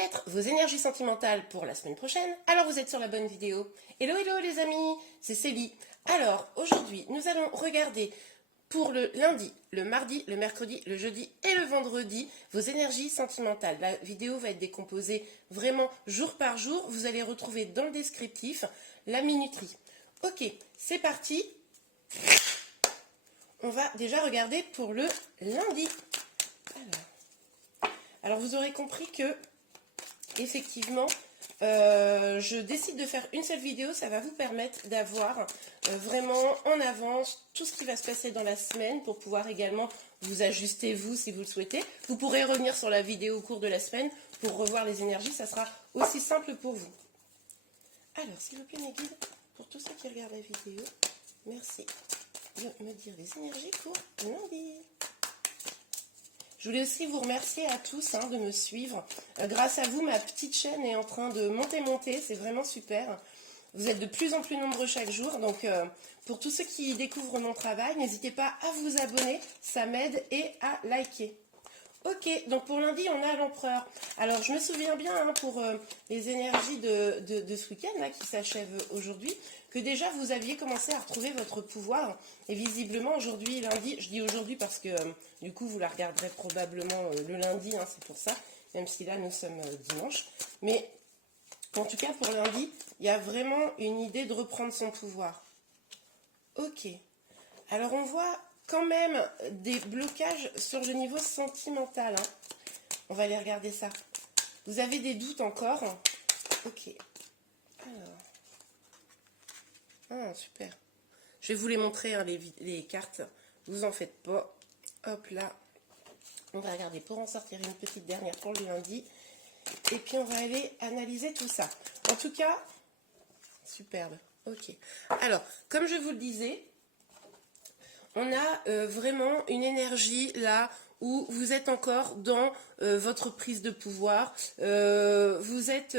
connaître vos énergies sentimentales pour la semaine prochaine, alors vous êtes sur la bonne vidéo. Hello, hello les amis, c'est Célie. Alors, aujourd'hui, nous allons regarder pour le lundi, le mardi, le mercredi, le jeudi et le vendredi, vos énergies sentimentales. La vidéo va être décomposée vraiment jour par jour. Vous allez retrouver dans le descriptif la minuterie. Ok, c'est parti. On va déjà regarder pour le lundi. Alors vous aurez compris que, effectivement, je décide de faire une seule vidéo. Ça va vous permettre d'avoir vraiment en avance tout ce qui va se passer dans la semaine pour pouvoir également vous ajuster vous si vous le souhaitez. Vous pourrez revenir sur la vidéo au cours de la semaine pour revoir les énergies. Ça sera aussi simple pour vous. Alors, s'il vous plaît, mes guides, pour tous ceux qui regardent la vidéo, merci de me dire les énergies pour lundi. Je voulais aussi vous remercier à tous de me suivre. Grâce à vous, ma petite chaîne est en train de monter. C'est vraiment super. Vous êtes de plus en plus nombreux chaque jour. Donc, pour tous ceux qui découvrent mon travail, n'hésitez pas à vous abonner. Ça m'aide et à liker. Ok, donc pour lundi, on a l'empereur. Alors, je me souviens bien pour les énergies de ce week-end qui s'achève aujourd'hui, que déjà vous aviez commencé à retrouver votre pouvoir. Et visiblement, aujourd'hui, lundi, je dis aujourd'hui parce que du coup, vous la regarderez probablement le lundi, c'est pour ça, même si là, nous sommes dimanche. Mais en tout cas, pour lundi, il y a vraiment une idée de reprendre son pouvoir. Ok, alors on voit quand même des blocages sur le niveau sentimental. On va aller regarder ça. Vous avez des doutes encore? Ok. Alors. Super. Je vais vous les montrer, les cartes. Vous en faites pas. Hop là. On va regarder pour en sortir une petite dernière pour le lundi. Et puis on va aller analyser tout ça. En tout cas, superbe. Ok. Alors, comme je vous le disais, on a vraiment une énergie là où vous êtes encore dans votre prise de pouvoir. Vous êtes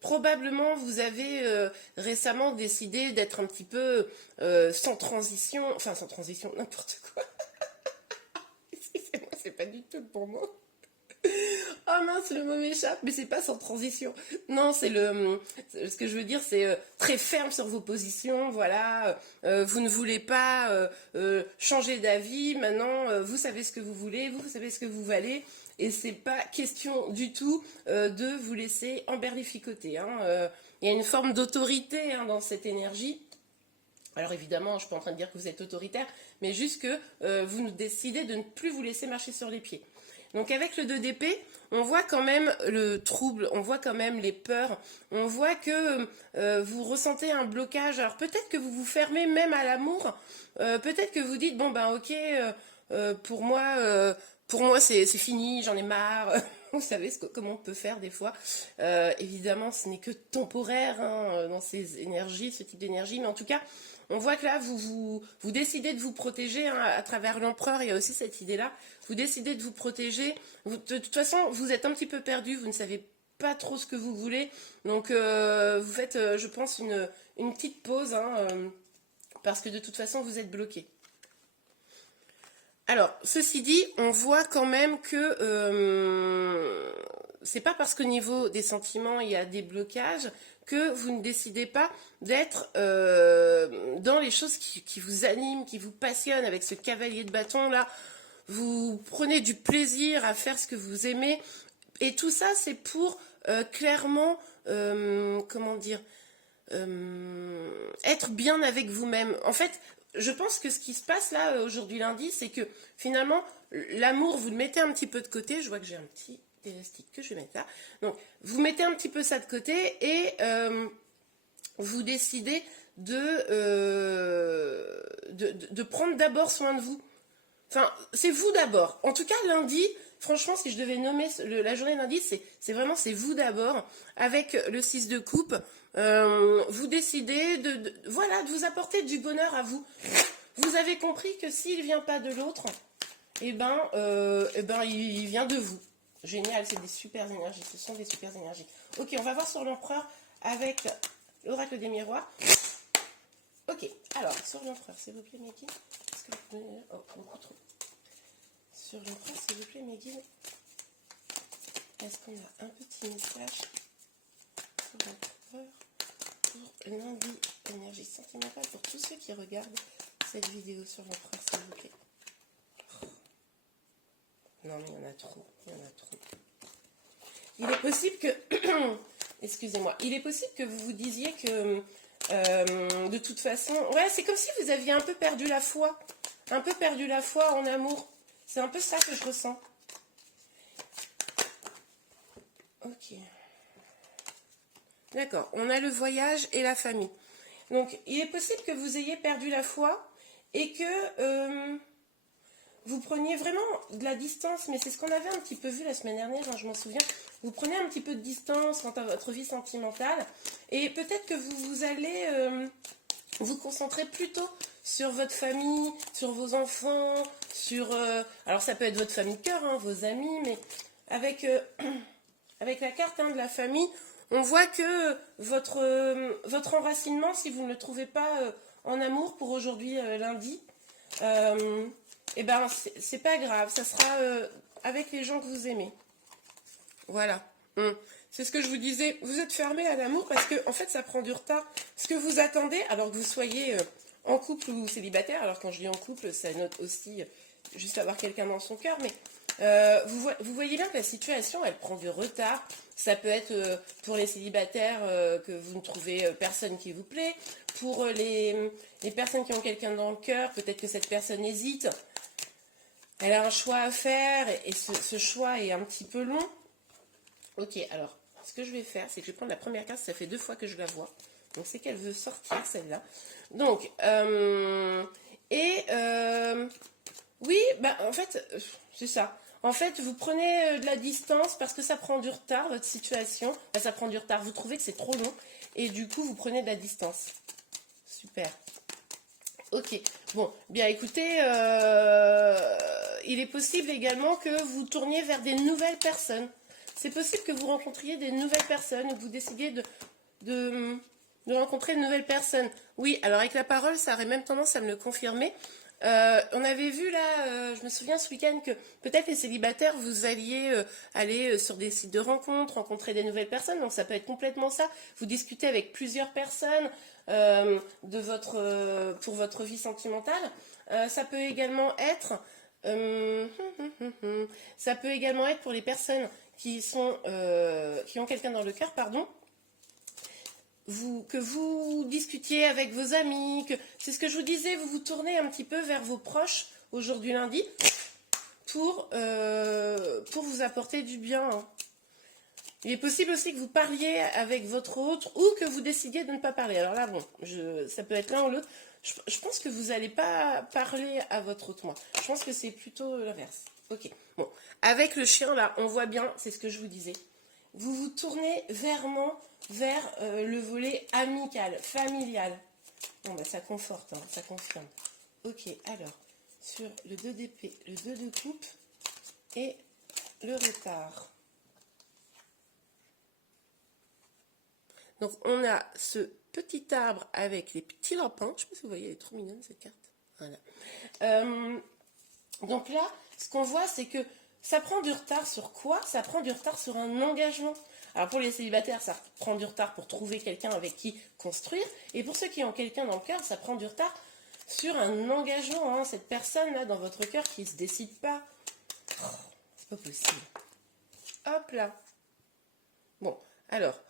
probablement, vous avez récemment décidé d'être un petit peu sans transition, enfin sans transition, n'importe quoi. Excusez-moi, c'est pas du tout le bon mot. Oh mince, le mot m'échappe, mais c'est pas sans transition. Non, ce que je veux dire, c'est très ferme sur vos positions, voilà. Vous ne voulez pas changer d'avis. Maintenant, vous savez ce que vous voulez, vous savez ce que vous valez, et c'est pas question du tout de vous laisser emberlificoter. Il y a une forme d'autorité dans cette énergie. Alors évidemment, je ne suis pas en train de dire que vous êtes autoritaire, mais juste que vous décidez de ne plus vous laisser marcher sur les pieds. Donc avec le 2 d'épée, on voit quand même le trouble, on voit quand même les peurs, on voit que vous ressentez un blocage. Alors peut-être que vous vous fermez même à l'amour, peut-être que vous dites, bon ben ok, pour moi c'est fini, j'en ai marre. Vous savez comment on peut faire des fois. Évidemment, ce n'est que temporaire dans ces énergies, ce type d'énergie, mais en tout cas, on voit que là, vous décidez de vous protéger à travers l'empereur. Il y a aussi cette idée-là. Vous décidez de vous protéger. De toute façon, vous êtes un petit peu perdu. Vous ne savez pas trop ce que vous voulez. Donc, vous faites, je pense, une petite pause. Parce que de toute façon, vous êtes bloqué. Alors, ceci dit, on voit quand même que c'est pas parce qu'au niveau des sentiments, il y a des blocages que vous ne décidez pas d'être dans les choses qui vous animent, qui vous passionnent. Avec ce cavalier de bâton là, vous prenez du plaisir à faire ce que vous aimez. Et tout ça, c'est pour clairement, comment dire, être bien avec vous-même. En fait, je pense que ce qui se passe là aujourd'hui lundi, c'est que finalement, l'amour, vous le mettez un petit peu de côté. Je vois que j'ai un petit élastique que je vais mettre là. Donc, vous mettez un petit peu ça de côté et vous décidez de prendre d'abord soin de vous. Enfin, c'est vous d'abord. En tout cas, lundi, franchement, si je devais nommer la journée de lundi, c'est vraiment vous d'abord. Avec le 6 de coupe, vous décidez de vous apporter du bonheur à vous. Vous avez compris que s'il ne vient pas de l'autre, il vient de vous. Génial, c'est des super énergies. Ce sont des super énergies. Ok, on va voir sur l'empereur avec l'oracle des miroirs. Ok, alors, sur l'empereur, s'il vous plaît, mes guides. Beaucoup trop. Sur l'empereur, s'il vous plaît, mes guides. est-ce qu'on a un petit message pour l'empereur pour lundi énergie sentimentale pour tous ceux qui regardent cette vidéo sur l'empereur, s'il vous plaît. Non, mais il y en a trop, il y en a trop. Il est possible que... Excusez-moi. Il est possible que vous vous disiez que... de toute façon... Ouais, c'est comme si vous aviez un peu perdu la foi. Un peu perdu la foi en amour. C'est un peu ça que je ressens. Ok. D'accord. On a le voyage et la famille. Donc, il est possible que vous ayez perdu la foi et que... vous preniez vraiment de la distance, mais c'est ce qu'on avait un petit peu vu la semaine dernière, hein, je m'en souviens. Vous prenez un petit peu de distance quant à votre vie sentimentale, et peut-être que vous allez vous concentrer plutôt sur votre famille, sur vos enfants, sur... alors ça peut être votre famille de cœur, hein, vos amis, mais avec, avec la carte de la famille, on voit que votre enracinement, si vous ne le trouvez pas en amour pour aujourd'hui lundi, eh ben, c'est pas grave, ça sera avec les gens que vous aimez. Voilà. C'est ce que je vous disais, vous êtes fermé à l'amour parce que, en fait, ça prend du retard. Ce que vous attendez, alors que vous soyez en couple ou célibataire, alors quand je dis en couple, ça note aussi juste avoir quelqu'un dans son cœur, mais vous voyez bien que la situation, elle prend du retard. Ça peut être pour les célibataires que vous ne trouvez personne qui vous plaît. Pour les personnes qui ont quelqu'un dans le cœur, peut-être que cette personne hésite. Elle a un choix à faire et ce choix est un petit peu long. Ok, alors, ce que je vais faire, c'est que je vais prendre la première carte. Ça fait 2 fois que je la vois. Donc, c'est qu'elle veut sortir, celle-là. Donc, oui, bah, en fait, c'est ça. En fait, vous prenez de la distance parce que ça prend du retard, votre situation. Enfin, ça prend du retard. Vous trouvez que c'est trop long. Et du coup, vous prenez de la distance. Super. Ok. Bon, bien écoutez, il est possible également que vous tourniez vers des nouvelles personnes. C'est possible que vous rencontriez des nouvelles personnes ou que vous décidiez de rencontrer de nouvelles personnes. Oui, alors avec la parole, ça aurait même tendance à me le confirmer. On avait vu là, je me souviens ce week-end que peut-être les célibataires, vous alliez aller sur des sites de rencontres, rencontrer des nouvelles personnes. Donc ça peut être complètement ça. Vous discutez avec plusieurs personnes pour votre vie sentimentale. Ça peut également être... ça peut également être pour les personnes qui ont quelqu'un dans le cœur, pardon. Que vous discutiez avec vos amis, c'est ce que je vous disais, vous vous tournez un petit peu vers vos proches aujourd'hui lundi pour vous apporter du bien. Hein. Il est possible aussi que vous parliez avec votre autre ou que vous décidiez de ne pas parler. Alors là, bon, ça peut être l'un ou l'autre. Je pense que vous n'allez pas parler à votre autre moi. Je pense que c'est plutôt l'inverse. Ok, bon. Avec le chien, là, on voit bien, c'est ce que je vous disais. Vous vous tournez vers le volet amical, familial. Bon, bah, ça conforte, hein, ça confirme. Ok, alors, sur le 2 d'épée, le 2 de coupe et le retard. Donc, on a ce petit arbre avec les petits lapins. Je ne sais pas si vous voyez, elle est trop mignonne, cette carte. Voilà. Donc là, ce qu'on voit, c'est que ça prend du retard sur quoi? Ça prend du retard sur un engagement. Alors pour les célibataires, ça prend du retard pour trouver quelqu'un avec qui construire. Et pour ceux qui ont quelqu'un dans le cœur, ça prend du retard sur un engagement. Hein. Cette personne-là dans votre cœur qui ne se décide pas. Oh, c'est pas possible. Hop là. Bon, alors,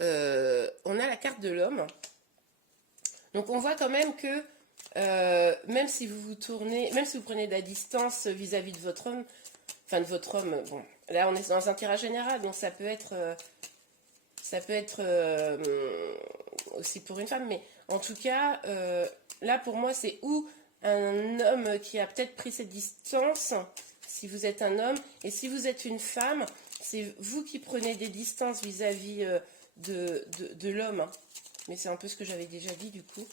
on a la carte de l'homme. Donc on voit quand même que même si vous prenez de la distance vis-à-vis de votre homme, bon, là on est dans un tirage général, donc ça peut être aussi pour une femme, mais en tout cas, là pour moi c'est ou un homme qui a peut-être pris cette distance, si vous êtes un homme, et si vous êtes une femme, c'est vous qui prenez des distances vis-à-vis de l'homme, hein. Mais c'est un peu ce que j'avais déjà dit du coup.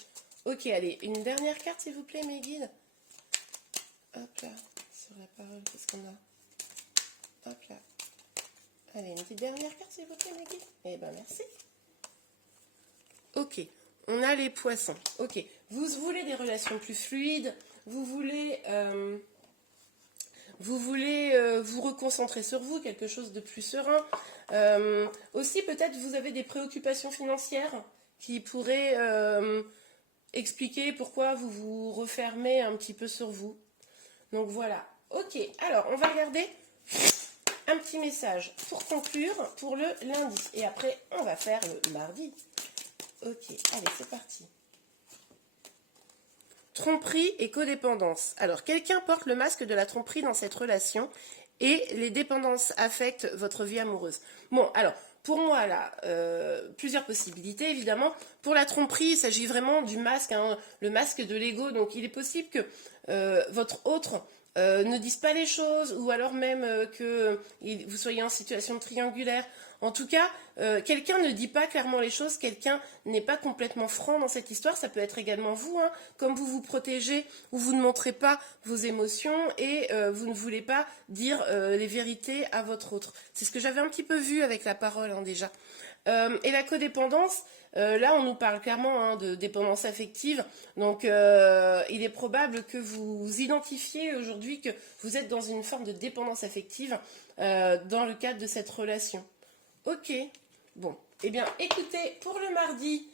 Ok, allez, une dernière carte s'il vous plaît mes guides. Hop là, sur la parole, qu'est-ce qu'on a? Hop là. Allez, une petite dernière carte s'il vous plaît mes guides. Eh ben merci. Ok, on a les poissons. Ok, vous voulez des relations plus fluides, vous voulez vous voulez vous reconcentrer sur vous, quelque chose de plus serein. Aussi, peut-être vous avez des préoccupations financières qui pourraient expliquer pourquoi vous vous refermez un petit peu sur vous. Donc voilà. Ok, alors on va regarder un petit message pour conclure pour le lundi. Et après, on va faire le mardi. Ok, allez, c'est parti. Tromperie et codépendance. Alors, quelqu'un porte le masque de la tromperie dans cette relation et les dépendances affectent votre vie amoureuse. Bon, alors, pour moi, là, plusieurs possibilités, évidemment. Pour la tromperie, il s'agit vraiment du masque, hein, le masque de l'ego. Donc, il est possible que votre autre ne dise pas les choses, ou alors même que vous soyez en situation triangulaire. En tout cas, quelqu'un ne dit pas clairement les choses, quelqu'un n'est pas complètement franc dans cette histoire. Ça peut être également vous, hein, comme vous vous protégez ou vous ne montrez pas vos émotions et vous ne voulez pas dire les vérités à votre autre. C'est ce que j'avais un petit peu vu avec la parole, hein, déjà. Et la codépendance, là on nous parle clairement, hein, de dépendance affective, donc il est probable que vous identifiez aujourd'hui que vous êtes dans une forme de dépendance affective dans le cadre de cette relation. Ok, bon, eh bien écoutez, pour le mardi,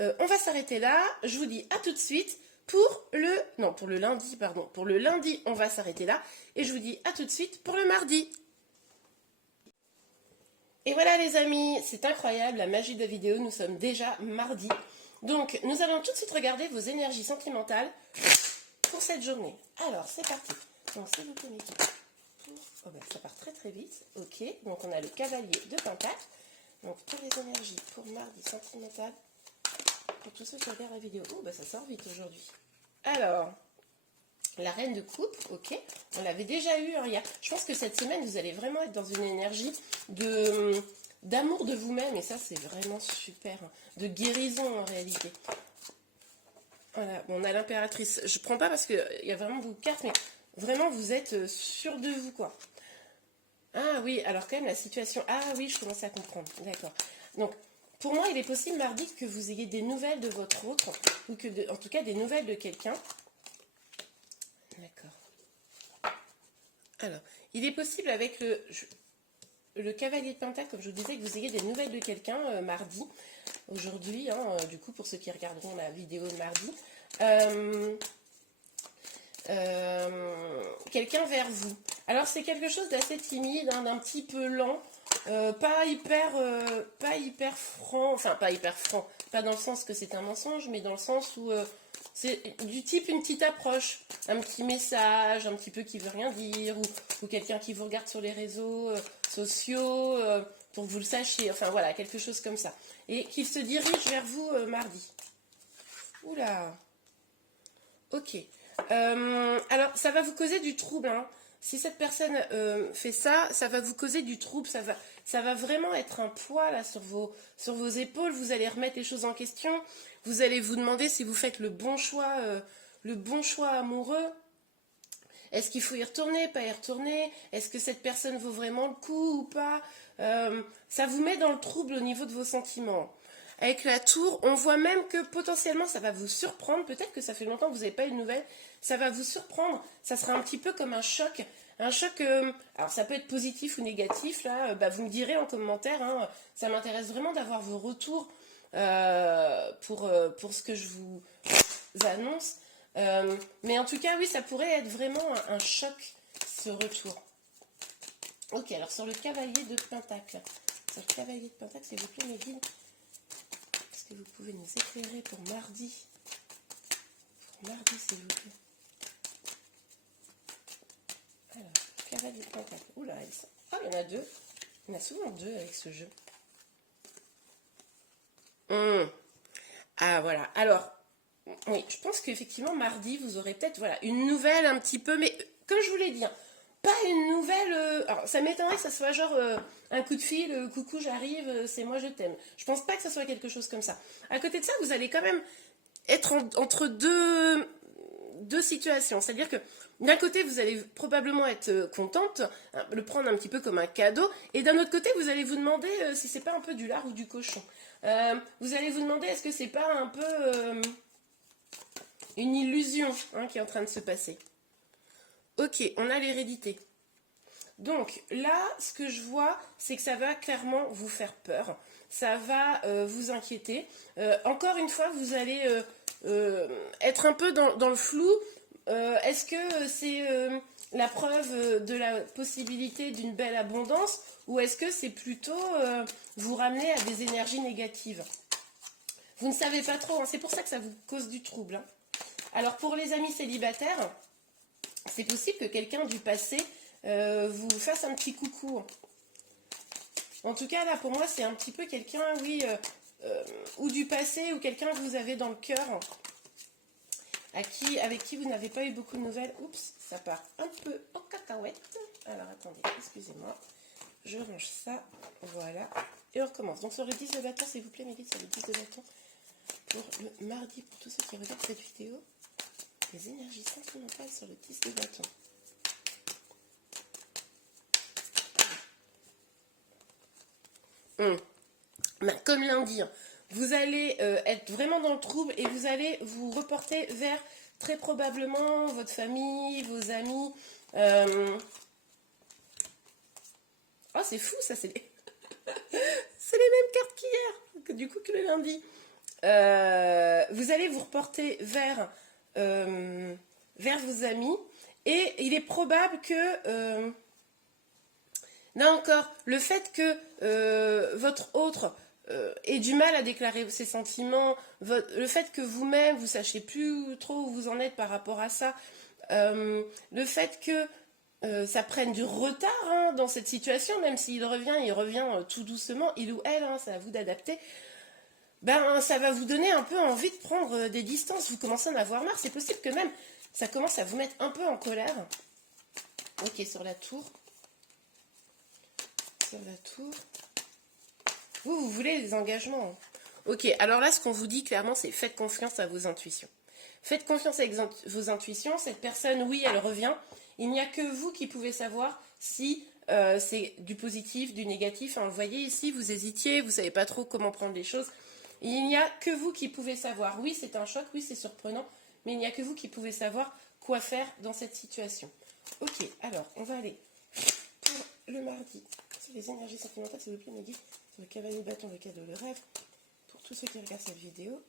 on va s'arrêter là. Je vous dis à tout de suite. Pour le lundi, pardon. Pour le lundi, on va s'arrêter là. Et je vous dis à tout de suite pour le mardi. Et voilà les amis, c'est incroyable, la magie de la vidéo, nous sommes déjà mardi. Donc, nous allons tout de suite regarder vos énergies sentimentales pour cette journée. Alors, c'est parti. Donc, s'il vous plaît, mes petits. Oh ben, ça part très très vite. Ok, donc on a le cavalier de Pentacle. Donc pour les énergies, pour mardi sentimental, pour tous ceux qui regardent la vidéo. Oh ben ça sort vite aujourd'hui. Alors, la reine de coupe, ok. On l'avait déjà eu, hein, hier. Je pense que cette semaine, vous allez vraiment être dans une énergie d'amour de vous-même. Et ça, c'est vraiment super. Hein, de guérison en réalité. Voilà, bon, on a l'impératrice. Je prends pas parce qu'il y a vraiment beaucoup de cartes, mais vraiment, vous êtes sûr de vous, quoi. Ah oui, alors quand même la situation... Ah oui, je commence à comprendre, d'accord. Donc, pour moi, il est possible mardi que vous ayez des nouvelles de votre autre, ou que en tout cas des nouvelles de quelqu'un. D'accord. Alors, il est possible avec le cavalier de Pentacle, comme je vous disais, que vous ayez des nouvelles de quelqu'un mardi, aujourd'hui, hein, du coup, pour ceux qui regarderont la vidéo de mardi. Quelqu'un vers vous. Alors c'est quelque chose d'assez timide, hein, d'un petit peu lent, pas hyper franc, enfin pas hyper franc, pas dans le sens que c'est un mensonge, mais dans le sens où c'est du type une petite approche, un petit message, un petit peu qui veut rien dire, ou quelqu'un qui vous regarde sur les réseaux sociaux pour que vous le sachiez, enfin voilà, quelque chose comme ça. Et qu'il se dirige vers vous mardi. Oula. Ok. Alors, ça va vous causer du trouble, hein. Si cette personne fait ça, ça va vous causer du trouble, ça va vraiment être un poids là sur vos épaules. Vous allez remettre les choses en question. Vous allez vous demander si vous faites le bon choix amoureux. Est-ce qu'il faut y retourner, pas y retourner? Est-ce que cette personne vaut vraiment le coup ou pas? Ça vous met dans le trouble au niveau de vos sentiments. Avec la tour, on voit même que potentiellement ça va vous surprendre. Peut-être que ça fait longtemps que vous n'avez pas eu de nouvelles. Ça va vous surprendre. Ça sera un petit peu comme un choc. Un choc, alors ça peut être positif ou négatif. Là, vous me direz en commentaire. Hein, ça m'intéresse vraiment d'avoir vos retours pour ce que je vous annonce. Mais en tout cas, oui, ça pourrait être vraiment un choc, ce retour. Ok, alors sur le cavalier de Pentacle. Sur le cavalier de Pentacle, s'il vous plaît, mes guides. Est-ce que vous pouvez nous éclairer pour mardi? Pour mardi, s'il vous plaît. Alors, cavalier de Pentacle. Oula, il y en a deux. Il y en a souvent deux avec ce jeu. Ah, voilà. Alors, oui, je pense qu'effectivement, mardi, vous aurez peut-être une nouvelle un petit peu, mais comme je vous l'ai dit, hein, pas une nouvelle... alors, ça m'étonnerait que ça soit genre un coup de fil, coucou, j'arrive, c'est moi, je t'aime. Je pense pas que ça soit quelque chose comme ça. À côté de ça, vous allez quand même être entre deux situations. C'est-à-dire que d'un côté, vous allez probablement être contente, hein, le prendre un petit peu comme un cadeau, et d'un autre côté, vous allez vous demander si c'est pas un peu du lard ou du cochon. Vous allez vous demander est-ce que c'est pas un peu une illusion, hein, qui est en train de se passer. Ok, on a l'hérédité. Donc là, ce que je vois, c'est que ça va clairement vous faire peur. Ça va vous inquiéter. Encore une fois, vous allez être un peu dans le flou. Est-ce que c'est la preuve de la possibilité d'une belle abondance ou est-ce que c'est plutôt vous ramener à des énergies négatives? Vous ne savez pas trop, hein, c'est pour ça que ça vous cause du trouble. Hein. Alors pour les amis célibataires, c'est possible que quelqu'un du passé vous fasse un petit coucou. En tout cas, là, pour moi, c'est un petit peu quelqu'un, oui, ou du passé, ou quelqu'un que vous avez dans le cœur, avec qui vous n'avez pas eu beaucoup de nouvelles. Oups, ça part un peu en cacahuète. Alors, attendez, excusez-moi. Je range ça, voilà. Et on recommence. Donc, sur le 10 de bâton, s'il vous plaît, Mélisse, sur le 10 de bâton, pour le mardi, pour tous ceux qui regardent cette vidéo, les énergies sentimentales sur le 10 de bâton. Ben, comme lundi, vous allez être vraiment dans le trouble et vous allez vous reporter vers très probablement votre famille, vos amis. Oh, c'est fou, ça, c'est les... c'est les mêmes cartes qu'hier, du coup que le lundi. Vous allez vous reporter vers vos amis et il est probable que... là encore, le fait que votre autre ait du mal à déclarer ses sentiments, le fait que vous-même, vous sachiez plus trop où vous en êtes par rapport à ça, le fait que ça prenne du retard hein, dans cette situation, même s'il revient, il revient tout doucement, il ou elle, hein, c'est à vous d'adapter, ben ça va vous donner un peu envie de prendre des distances, vous commencez à en avoir marre, c'est possible que même ça commence à vous mettre un peu en colère. Ok, sur la tour. Sur la tour. Vous voulez des engagements. Ok, alors là, ce qu'on vous dit clairement, c'est faites confiance à vos intuitions. Faites confiance avec vos intuitions. Cette personne, oui, elle revient. Il n'y a que vous qui pouvez savoir si c'est du positif, du négatif. Hein, vous voyez ici, vous hésitiez, vous ne savez pas trop comment prendre les choses. Il n'y a que vous qui pouvez savoir. Oui, c'est un choc, oui, c'est surprenant, mais il n'y a que vous qui pouvez savoir quoi faire dans cette situation. Ok, alors, on va aller pour le mardi. Sur les énergies sentimentales, s'il vous plaît, Maggie. Sur le cavalier de bâton, le cadeau, le rêve. Pour tous ceux qui regardent cette vidéo.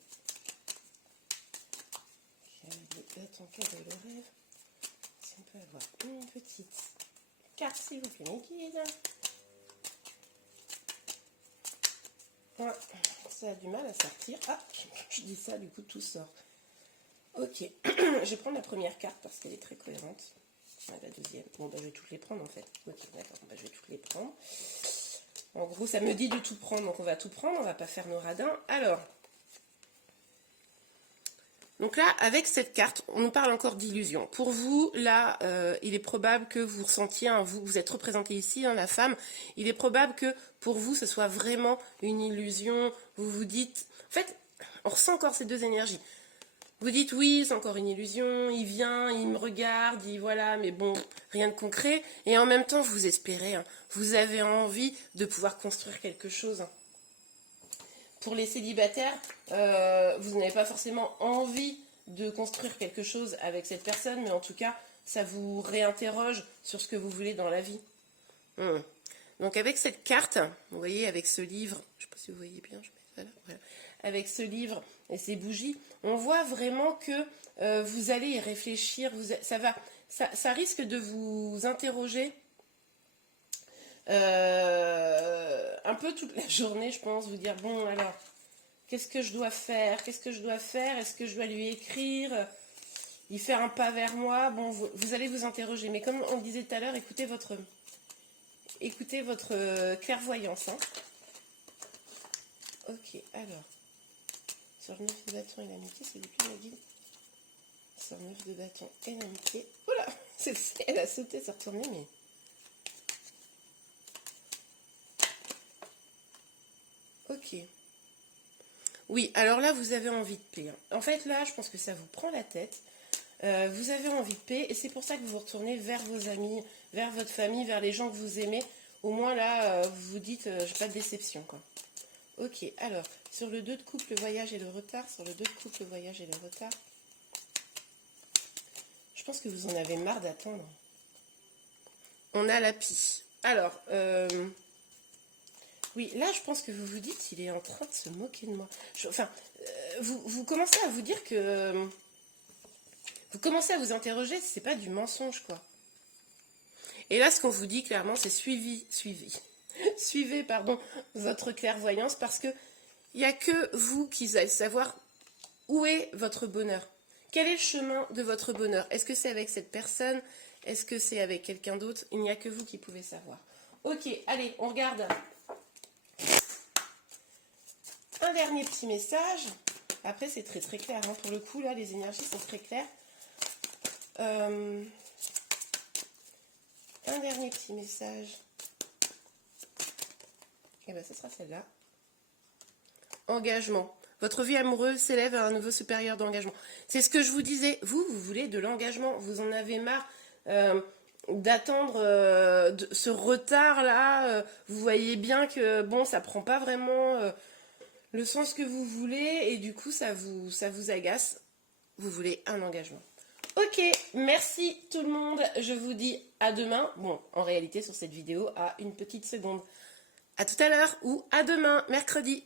Cavalier de bâton, cadeau, le rêve. Si on peut avoir une petite carte, s'il vous plaît, Maggie. Ouais, ça a du mal à sortir. Ah, je dis ça, du coup, tout sort. Ok, je vais prendre la première carte parce qu'elle est très cohérente. La deuxième. Bon, bah, je vais toutes les prendre en fait. Ok, d'accord, bah, je vais toutes les prendre. En gros, ça me dit de tout prendre, donc on va tout prendre, on va pas faire nos radins. Alors, donc là, avec cette carte, on nous parle encore d'illusion. Pour vous, là, il est probable que vous ressentiez, hein, vous êtes représenté ici, hein, la femme, il est probable que pour vous, ce soit vraiment une illusion. Vous vous dites, en fait, on ressent encore ces deux énergies. Vous dites oui, c'est encore une illusion, il vient, il me regarde, il voilà, mais bon, rien de concret. Et en même temps, vous espérez, hein, vous avez envie de pouvoir construire quelque chose. Pour les célibataires, vous n'avez pas forcément envie de construire quelque chose avec cette personne, mais en tout cas, ça vous réinterroge sur ce que vous voulez dans la vie. Donc avec cette carte, vous voyez, avec ce livre, je ne sais pas si vous voyez bien, je mets ça là, voilà. Avec ce livre et ces bougies, on voit vraiment que vous allez y réfléchir, ça risque de vous interroger un peu toute la journée, je pense, vous dire, bon alors, qu'est-ce que je dois faire? Qu'est-ce que je dois faire? Est-ce que je dois lui écrire? Y faire un pas vers moi? Bon, vous allez vous interroger, mais comme on disait tout à l'heure, écoutez votre clairvoyance. Hein. Ok, alors. Sur le 9 de bâton et l'amitié, s'il vous plaît, Nadine. Sur le 9 de bâton et l'amitié. Oula, celle-ci, elle a sauté, c'est retourné, mais... Ok. Oui, alors là, vous avez envie de paix. En fait, là, je pense que ça vous prend la tête. Vous avez envie de paix et c'est pour ça que vous vous retournez vers vos amis, vers votre famille, vers les gens que vous aimez. Au moins, là, vous vous dites, j'ai pas de déception, quoi. Ok, alors, sur le 2 de coupe, le voyage et le retard. Sur le 2 de coupe, le voyage et le retard. Je pense que vous en avez marre d'attendre. on a la pie. Alors, oui, là, je pense que vous vous dites, il est en train de se moquer de moi. Enfin, vous commencez à vous dire que... vous commencez à vous interroger si c'est pas du mensonge, quoi. Et là, ce qu'on vous dit clairement, c'est suivez, pardon, votre clairvoyance, parce que il n'y a que vous qui allez savoir où est votre bonheur. Quel est le chemin de votre bonheur? Est-ce que c'est avec cette personne? Est-ce que c'est avec quelqu'un d'autre? Il n'y a que vous qui pouvez savoir. Ok, allez, on regarde un dernier petit message. Après, c'est très très clair. Hein. Pour le coup, là, les énergies sont très claires. Un dernier petit message. Et bien, ce sera celle-là. Engagement. Votre vie amoureuse s'élève à un niveau supérieur d'engagement. C'est ce que je vous disais. Vous voulez de l'engagement. Vous en avez marre d'attendre ce retard-là. Vous voyez bien que, bon, ça prend pas vraiment le sens que vous voulez. Et du coup, ça vous agace. Vous voulez un engagement. Ok, merci tout le monde. Je vous dis à demain. Bon, en réalité, sur cette vidéo, à une petite seconde. À tout à l'heure ou à demain, mercredi.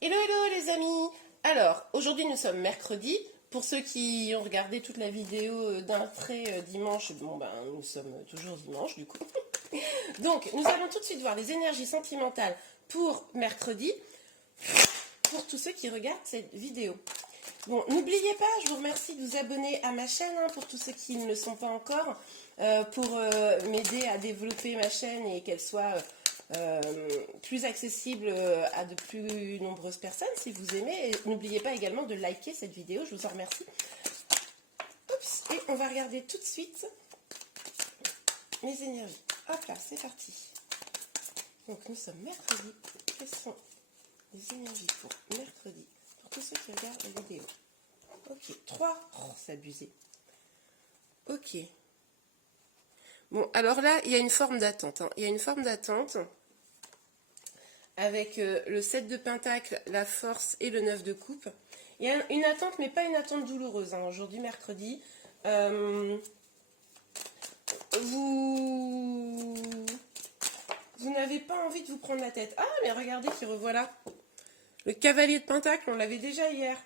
Hello, hello les amis. Alors, aujourd'hui, nous sommes mercredi. Pour ceux qui ont regardé toute la vidéo d'un trait dimanche, bon ben, nous sommes toujours dimanche du coup. Donc, nous allons tout de suite voir les énergies sentimentales pour mercredi, pour tous ceux qui regardent cette vidéo. Bon, n'oubliez pas, je vous remercie de vous abonner à ma chaîne, hein, pour tous ceux qui ne le sont pas encore, pour m'aider à développer ma chaîne et qu'elle soit plus accessible à de plus nombreuses personnes, si vous aimez. Et n'oubliez pas également de liker cette vidéo, je vous en remercie. Oups, et on va regarder tout de suite mes énergies. Hop là, c'est parti. Donc nous sommes mercredi. Quelles sont les énergies pour mercredi? Tous ceux qui regardent la vidéo. Ok, 3. Oh, c'est abusé. Ok. Bon, alors là, il y a une forme d'attente. Hein. Il y a une forme d'attente avec le 7 de pentacle, la force et le 9 de coupe. Il y a une attente, mais pas une attente douloureuse. Hein. Aujourd'hui, mercredi. Vous n'avez pas envie de vous prendre la tête. Ah, mais regardez qui revoilà. Le cavalier de pentacle, on l'avait déjà hier.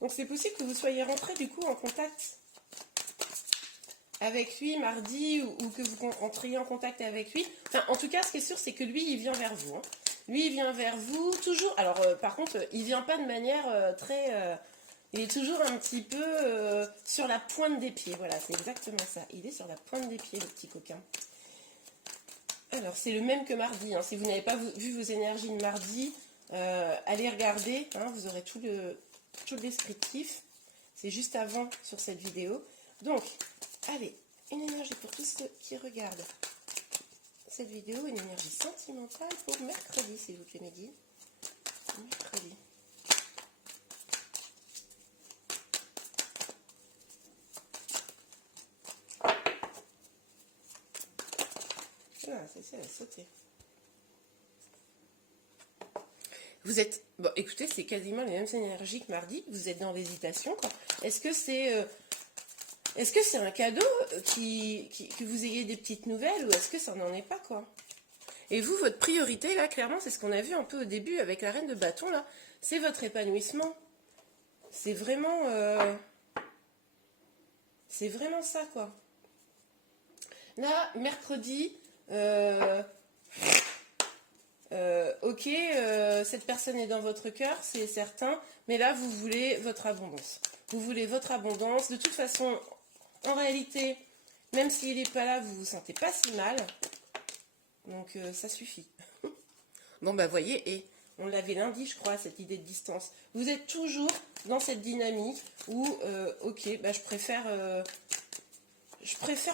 Donc c'est possible que vous soyez rentré du coup en contact avec lui mardi ou que vous rentriez en contact avec lui. Enfin, en tout cas, ce qui est sûr, c'est que lui, il vient vers vous. Hein. Lui, il vient vers vous toujours. Alors, par contre, il vient pas de manière très... il est toujours un petit peu sur la pointe des pieds. Voilà, c'est exactement ça. Il est sur la pointe des pieds, le petit coquin. Alors, c'est le même que mardi. Hein. Si vous n'avez pas vu vos énergies de mardi... allez regarder, hein, vous aurez tout le descriptif. C'est juste avant sur cette vidéo. Donc, allez, une énergie pour tous ceux qui regardent cette vidéo, une énergie sentimentale pour mercredi, s'il vous plaît, Mehdi. Mercredi. Ah, celle-ci, elle a sauté. Vous êtes... Bon, écoutez, c'est quasiment les mêmes énergies que mardi. Vous êtes dans l'hésitation, quoi. Est-ce que c'est un cadeau que vous ayez des petites nouvelles ou est-ce que ça n'en est pas, quoi? Et vous, votre priorité, là, clairement, c'est ce qu'on a vu un peu au début avec la reine de bâton, là. C'est votre épanouissement. C'est vraiment... c'est vraiment ça, quoi. Là, mercredi... ok, cette personne est dans votre cœur, c'est certain, mais là, vous voulez votre abondance. Vous voulez votre abondance. De toute façon, en réalité, même s'il n'est pas là, vous vous sentez pas si mal. Donc, ça suffit. Bon, bah, voyez, et on l'avait lundi, je crois, cette idée de distance. Vous êtes toujours dans cette dynamique où, ok, bah, je préfère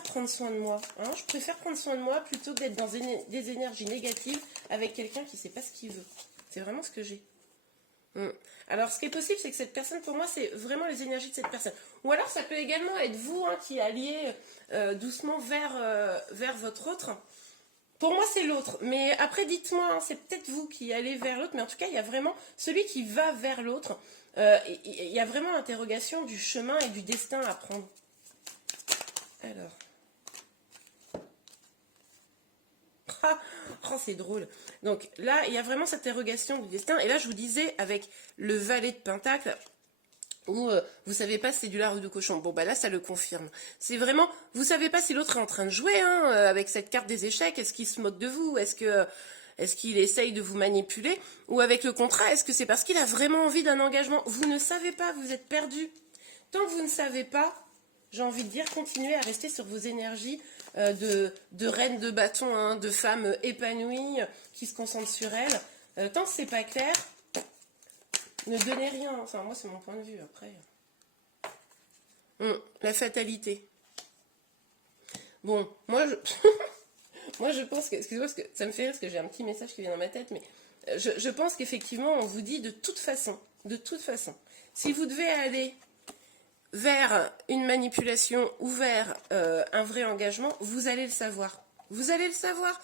prendre soin de moi. Hein. Je préfère prendre soin de moi plutôt que d'être dans des énergies négatives avec quelqu'un qui ne sait pas ce qu'il veut. C'est vraiment ce que j'ai. Alors, ce qui est possible, c'est que cette personne, pour moi, c'est vraiment les énergies de cette personne. Ou alors, ça peut également être vous, hein, qui alliez doucement vers votre autre. Pour moi, c'est l'autre. Mais après, dites-moi, hein, c'est peut-être vous qui allez vers l'autre. Mais en tout cas, il y a vraiment celui qui va vers l'autre. Il y a vraiment l'interrogation du chemin et du destin à prendre. Alors, Oh, c'est drôle. Donc là, il y a vraiment cette interrogation du destin. Et là, je vous disais, avec le valet de Pentacle, où vous savez pas si c'est du lard ou du cochon. Bon, bah là, ça le confirme. C'est vraiment, vous savez pas si l'autre est en train de jouer, hein, avec cette carte des échecs. Est-ce qu'il se moque de vous? Est-ce qu'il essaye de vous manipuler? Ou avec le contrat, est-ce que c'est parce qu'il a vraiment envie d'un engagement? Vous ne savez pas, vous êtes perdu. Tant que vous ne savez pas, j'ai envie de dire, continuez à rester sur vos énergies de reine de bâton, hein, de femme épanouie, qui se concentre sur elle. Tant que c'est pas clair, ne donnez rien. Enfin, moi, c'est mon point de vue, après. La fatalité. Bon, moi, moi, je pense que... Excusez-moi, parce que ça me fait rire, parce que j'ai un petit message qui vient dans ma tête, mais je pense qu'effectivement, on vous dit de toute façon, si vous devez aller vers une manipulation ou vers un vrai engagement, vous allez le savoir. Vous allez le savoir.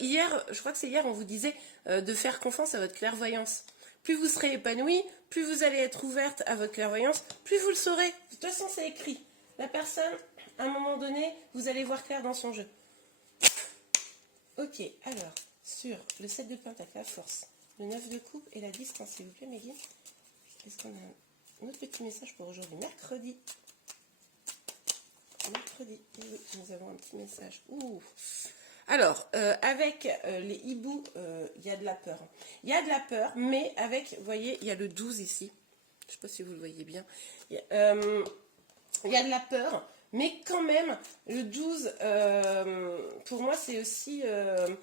Hier, je crois que c'est hier, on vous disait de faire confiance à votre clairvoyance. Plus vous serez épanoui, plus vous allez être ouverte à votre clairvoyance, plus vous le saurez. De toute façon, c'est écrit. La personne, à un moment donné, vous allez voir clair dans son jeu. Ok, alors, sur le 7 de Pentacle, la force, le 9 de coupe et la distance, s'il vous plaît, Mehdi. Est-ce qu'on a un autre petit message pour aujourd'hui? Mercredi. Mercredi, oui, nous avons un petit message. Ouh. Alors, avec les hiboux, il y a de la peur. Il y a de la peur, mais avec, vous voyez, il y a le 12 ici. Je ne sais pas si vous le voyez bien. Il y a de la peur, mais quand même, le 12, pour moi, c'est aussi le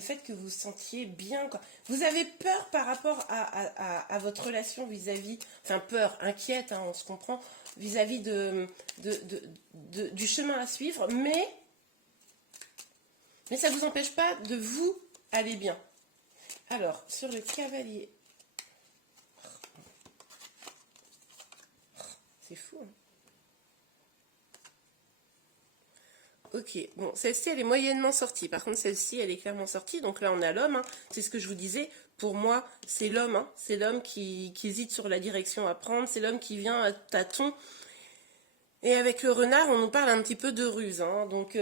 fait que vous vous sentiez bien, quoi. Vous avez peur par rapport à votre relation vis-à-vis, enfin peur, inquiète, hein, on se comprend, vis-à-vis du chemin à suivre, mais ça ne vous empêche pas de vous aller bien. Alors, sur le cavalier, c'est fou, hein. Ok, bon, celle-ci, elle est moyennement sortie. Par contre, celle-ci, elle est clairement sortie. Donc là, on a l'homme, hein. C'est ce que je vous disais. Pour moi, c'est l'homme, hein. C'est l'homme qui hésite sur la direction à prendre. C'est l'homme qui vient à tâtons. Et avec le renard, on nous parle un petit peu de ruse, hein. Donc,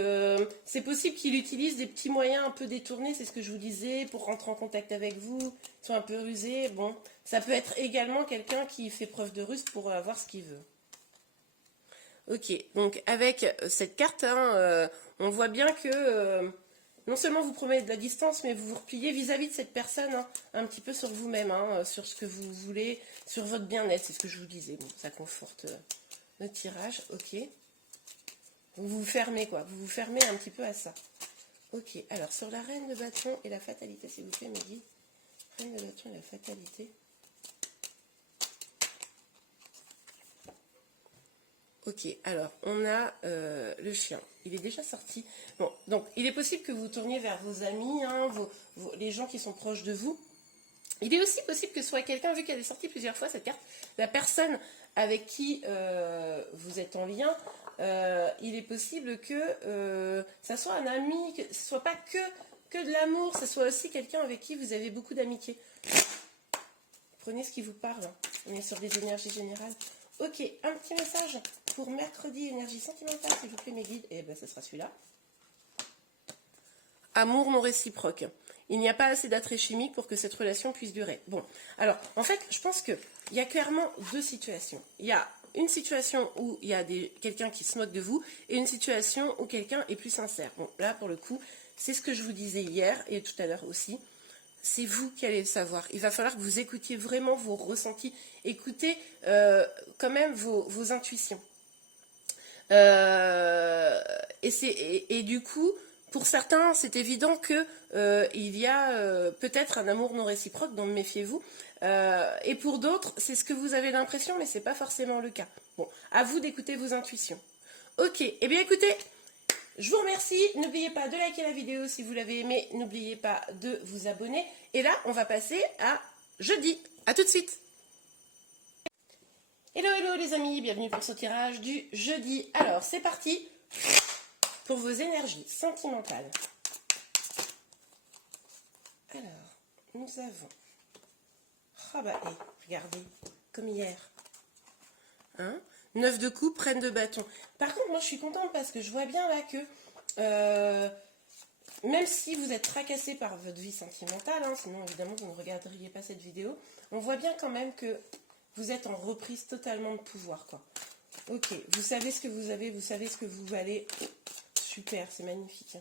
c'est possible qu'il utilise des petits moyens un peu détournés. C'est ce que je vous disais, pour rentrer en contact avec vous. Ils sont un peu rusés. Bon, ça peut être également quelqu'un qui fait preuve de ruse pour avoir ce qu'il veut. Ok, donc avec cette carte, hein, on voit bien que non seulement vous prenez de la distance, mais vous vous repliez vis-à-vis de cette personne, hein, un petit peu sur vous-même, hein, sur ce que vous voulez, sur votre bien-être, c'est ce que je vous disais. Bon, ça conforte le tirage, ok. Vous vous fermez, quoi, vous vous fermez un petit peu à ça. Ok, alors sur la reine de bâton et la fatalité, s'il vous plaît, Mehdi. Reine de bâton et la fatalité. Ok, alors on a le chien, il est déjà sorti. Bon, donc il est possible que vous tourniez vers vos amis, hein, les gens qui sont proches de vous. Il est aussi possible que ce soit quelqu'un, vu qu'elle est sortie plusieurs fois cette carte, la personne avec qui vous êtes en lien, il est possible que ça soit un ami, que ce soit pas que de l'amour, ça soit aussi quelqu'un avec qui vous avez beaucoup d'amitié. Prenez ce qui vous parle, hein. On est sur des énergies générales. Ok, un petit message pour mercredi, énergie sentimentale, s'il vous plaît, mes guides. Et ben, ce sera celui-là. Amour non réciproque. Il n'y a pas assez d'attrait chimique pour que cette relation puisse durer. Bon, alors, en fait, je pense qu'il y a clairement deux situations. Il y a une situation où il y a quelqu'un qui se moque de vous et une situation où quelqu'un est plus sincère. Bon, là, pour le coup, c'est ce que je vous disais hier et tout à l'heure aussi. C'est vous qui allez le savoir. Il va falloir que vous écoutiez vraiment vos ressentis. Écoutez quand même vos intuitions. Et du coup, pour certains, c'est évident que il y a peut-être un amour non réciproque, donc méfiez-vous. Et pour d'autres, c'est ce que vous avez l'impression, mais c'est pas forcément le cas. Bon, à vous d'écouter vos intuitions. Ok, eh bien écoutez, je vous remercie. N'oubliez pas de liker la vidéo si vous l'avez aimé. N'oubliez pas de vous abonner. Et là, on va passer à jeudi. À tout de suite. Hello, hello les amis. Bienvenue pour ce tirage du jeudi. Alors, c'est parti pour vos énergies sentimentales. Alors, nous avons... Ah bah, regardez, comme hier. Hein? 9 de coupe, reine de bâton. Par contre, moi, je suis contente parce que je vois bien là que... même si vous êtes tracassé par votre vie sentimentale, hein, sinon évidemment vous ne regarderiez pas cette vidéo, on voit bien quand même que vous êtes en reprise totalement de pouvoir, quoi. Ok, vous savez ce que vous avez, vous savez ce que vous valez. Super, c'est magnifique.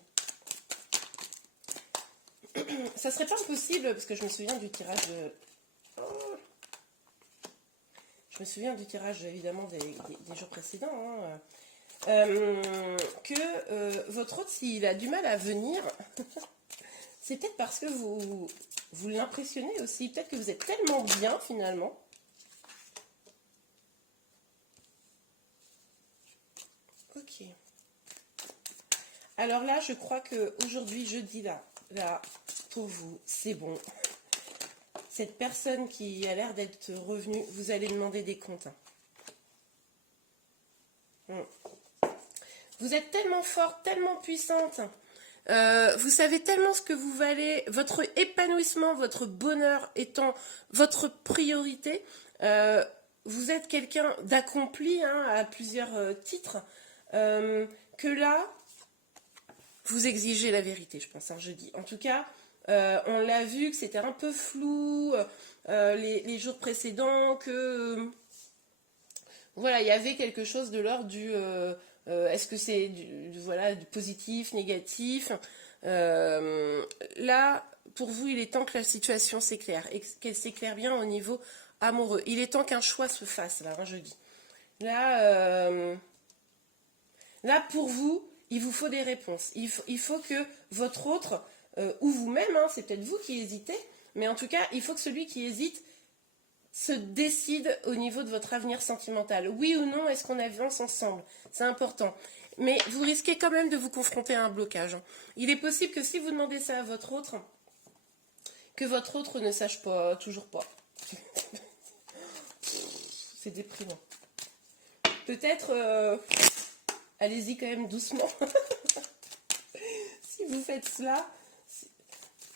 Ça serait pas impossible, parce que je me souviens du tirage de... Je me souviens du tirage évidemment des jours précédents, hein, que votre hôte, s'il a du mal à venir, c'est peut-être parce que vous l'impressionnez aussi. Peut-être que vous êtes tellement bien finalement. Ok. Alors là, je crois qu'aujourd'hui, jeudi, là, pour vous, c'est bon. Cette personne qui a l'air d'être revenue, vous allez demander des comptes. Vous êtes tellement forte, tellement puissante. Vous savez tellement ce que vous valez. Votre épanouissement, votre bonheur étant votre priorité. Vous êtes quelqu'un d'accompli, hein, à plusieurs titres. Que là, vous exigez la vérité, je pense, hein, je dis. En tout cas, on l'a vu que c'était un peu flou les jours précédents, que voilà, il y avait quelque chose de l'ordre du est-ce que c'est voilà, du positif, négatif. Là, pour vous, il est temps que la situation s'éclaire et qu'elle s'éclaire bien au niveau amoureux. Il est temps qu'un choix se fasse, là, hein, je dis. Là, pour vous, il vous faut des réponses. Il faut que votre autre, ou vous-même, hein, c'est peut-être vous qui hésitez, mais en tout cas, il faut que celui qui hésite se décide au niveau de votre avenir sentimental. Oui ou non, est-ce qu'on avance ensemble? C'est important. Mais vous risquez quand même de vous confronter à un blocage. Il est possible que si vous demandez ça à votre autre, que votre autre ne sache pas, toujours pas. C'est déprimant. Peut-être, allez-y quand même doucement. Si vous faites cela,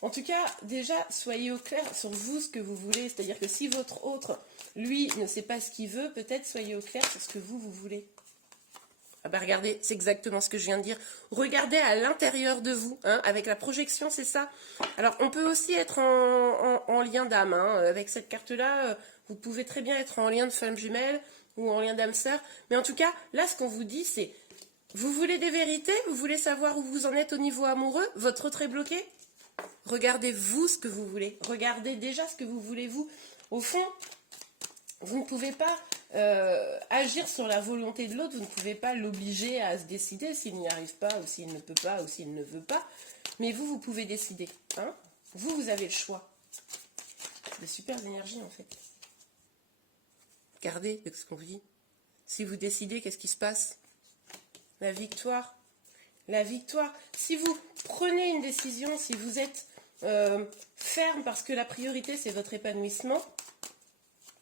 en tout cas, déjà, soyez au clair sur vous, ce que vous voulez. C'est-à-dire que si votre autre, lui, ne sait pas ce qu'il veut, peut-être soyez au clair sur ce que vous voulez. Ah bah regardez, c'est exactement ce que je viens de dire. Regardez à l'intérieur de vous, hein, avec la projection, c'est ça. Alors, on peut aussi être en lien d'âme. Hein. Avec cette carte-là, vous pouvez très bien être en lien de flamme jumelle ou en lien d'âme sœur. Mais en tout cas, là, ce qu'on vous dit, c'est, vous voulez des vérités? Vous voulez savoir où vous en êtes au niveau amoureux? Votre autre est bloqué? Regardez-vous ce que vous voulez. Regardez déjà ce que vous voulez, vous. Au fond, vous ne pouvez pas agir sur la volonté de l'autre. Vous ne pouvez pas l'obliger à se décider s'il n'y arrive pas, ou s'il ne peut pas, ou s'il ne veut pas. Mais vous, vous pouvez décider. Hein, vous avez le choix. De super énergies, en fait. Regardez ce qu'on vous dit. Si vous décidez, qu'est-ce qui se passe? La victoire. La victoire. Si vous prenez une décision, si vous êtes ferme parce que la priorité c'est votre épanouissement,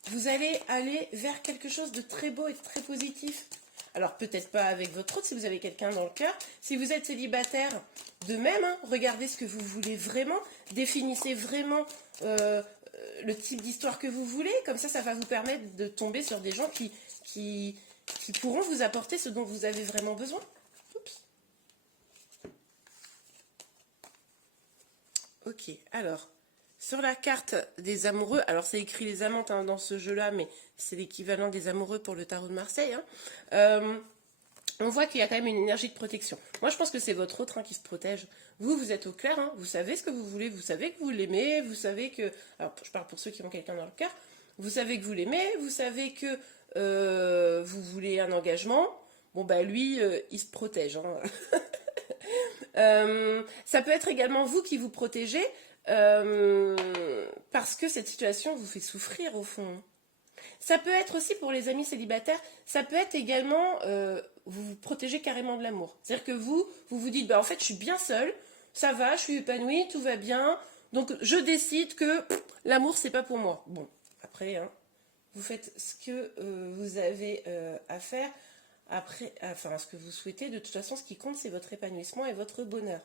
vous allez aller vers quelque chose de très beau et de très positif. Alors peut-être pas avec votre autre si vous avez quelqu'un dans le cœur. Si vous êtes célibataire, de même, hein, regardez ce que vous voulez vraiment, définissez vraiment le type d'histoire que vous voulez. Comme ça va vous permettre de tomber sur des gens qui pourront vous apporter ce dont vous avez vraiment besoin. Ok, alors, sur la carte des amoureux, alors c'est écrit les amantes hein, dans ce jeu-là, mais c'est l'équivalent des amoureux pour le tarot de Marseille. Hein. On voit qu'il y a quand même une énergie de protection. Moi, je pense que c'est votre autre hein, qui se protège. Vous êtes au clair, hein, vous savez ce que vous voulez, vous savez que vous l'aimez, vous savez que... Alors, je parle pour ceux qui ont quelqu'un dans le cœur. Vous savez que vous l'aimez, vous savez que vous voulez un engagement. Bon, bah lui, il se protège. Hein. Ça peut être également vous qui vous protégez parce que cette situation vous fait souffrir au fond. Ça peut être aussi pour les amis célibataires, ça peut être également vous vous protégez carrément de l'amour. C'est-à-dire que vous vous dites bah en fait je suis bien seule, ça va, je suis épanouie, tout va bien, donc je décide que l'amour c'est pas pour moi. Bon, après hein, vous faites ce que vous avez à faire. Après, enfin, ce que vous souhaitez, de toute façon, ce qui compte, c'est votre épanouissement et votre bonheur.